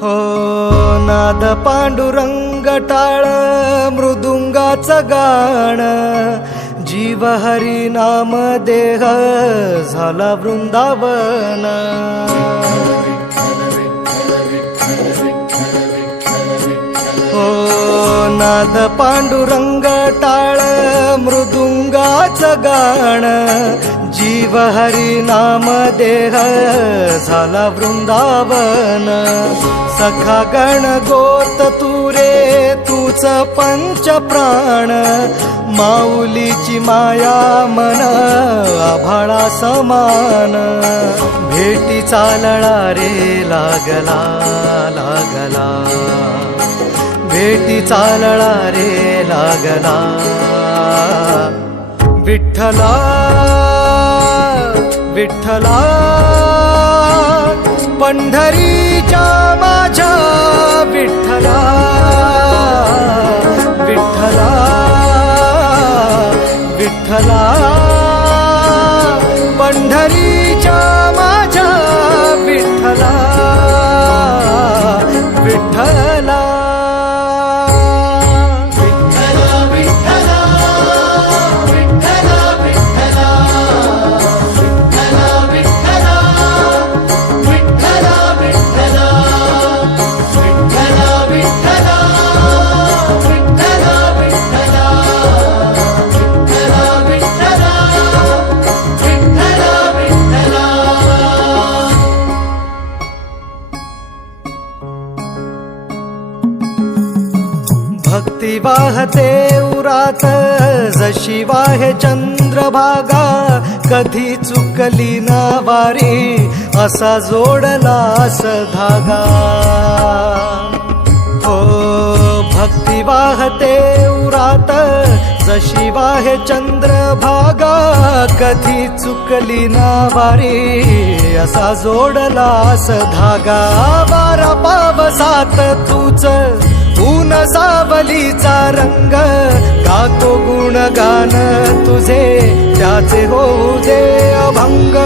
हो नाद पांडुरंग टाळ मृदुंगाचं गाण, जीव हरी नाम देह झाला वृंदावन. हो नाद पांडुरंग टाळ मृदुंगाचं गाण, जीव हरी नाम देह झाला वृंदावन. सखा गण गोत तू रे तूच पंच प्राण, माऊलीची माया मन आभाळा समान. भेटी चालळा रे लागला लागला, भेटी चालळा रे लागला. विठ्ठला विठ्ठला पंढरीच्या माझ्या विठ्ठला, विठ्ठला विठ्ठला पंढरीच्या माझ्या विठ्ठला, विठ्ठला. भक्ती वाहते उरात जशी वाहे चंद्रभागा, कधी चुकली ना वारी असा जोडलास धागा. हो भक्ती वाहते उरात जशी वाहे चंद्रभागा, कधी चुकली ना वारी असा जोडलास धागा. वारा पावसात तूच ऊन सावलीचा रंग, गातो गुणगान तुझे त्याचे होऊ दे अभंग.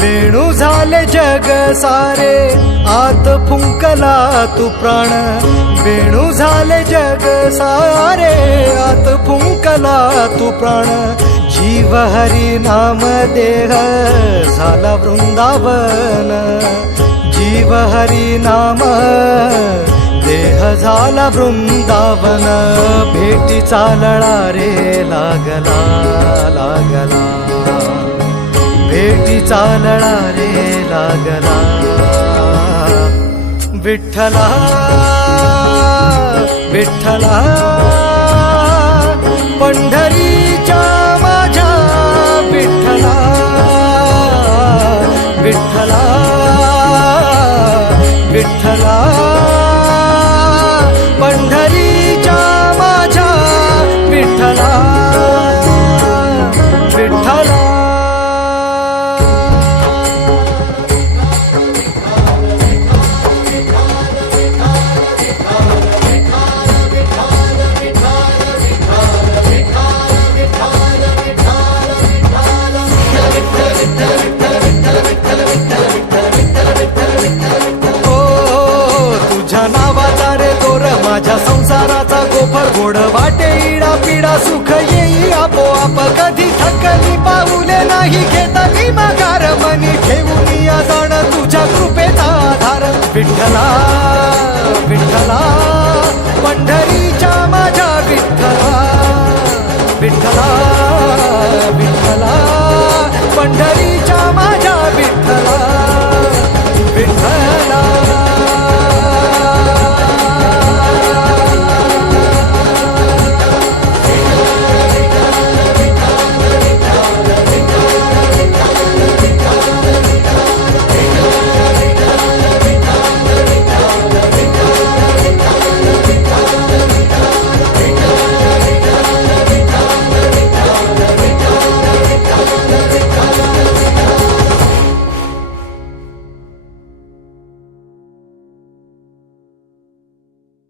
वेणू झाले जग सारे आत फुंकला तू प्राण, वेणू झाले जग सारे आत फुंकला तू प्राण. जीव हरी नाम देह झाला वृंदावन, जीव हरी नाम देह झाला वृंदावन. भेटी चालळा रे लागला लागला, भेटी चालळा रे लागला. विठ्ठला विठ्ठला पंढरीच्या माझ्या विठ्ठला, विठ्ठला विठ्ठला पंढरीच्या माझ्या विठ्ठला, विठ्ठला. माझ्या संसाराचा गोफर गोड वाटे इडा पिडा, सुख येई आपोआप कधी थकली पाऊले नाही घेतली माघार. मनी ठेवून या जाण तुझ्या कृपेचा आधार. विठ्ठला विठ्ठला पंढरीच्या माझ्या विठ्ठला, विठ्ठला विठ्ठला पंढरीच्या माझ्या विठ्ठला.